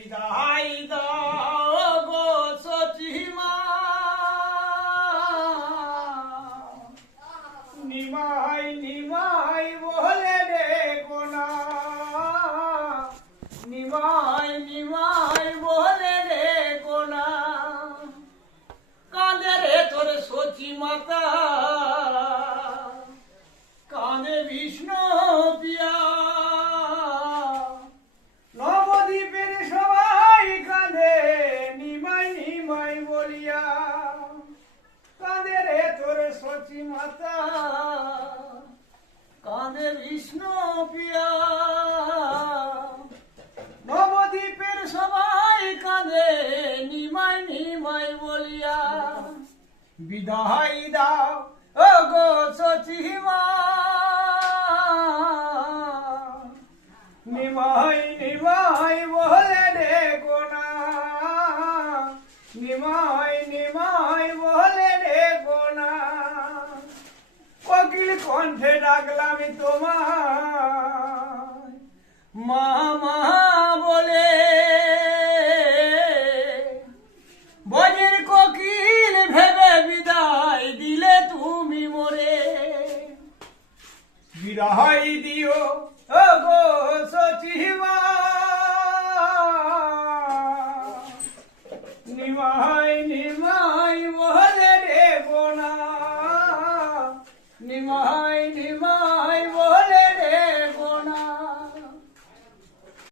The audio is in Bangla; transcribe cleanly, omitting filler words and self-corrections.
বিদায় দাও গো সচিমা, নিমাই নিমাই বলে ডেকো না, নিমাই নিমাই বলে ডেকো না। কাঁদে রে তোর সচি মাতা, কাঁদে বিষ্ণু পিয়া, নবদ্বীপের সবাই কাঁদে নিমাই নিমাই বলিয়া। কাঁদে রে তোর সচি মাতা, কাঁদে বিষ্ণু পিয়া, নবদ্বীপের সবাই কাঁদে নিমাই নিমাই বলিয়া। বিদায় দাও ও গো সচিমা, নিমাই নিমাই বলে ডেকো না, নিমাই নিমাই বলে ডেকো না। কোকিল কণ্ঠে ডাকলাম তোমায় মা মা বলে, বনের কোকিল ভেবে বিদায় দিলে তুমি মোরে। বিদায় দিও ও গো সচিমা, নিমাই নিমাই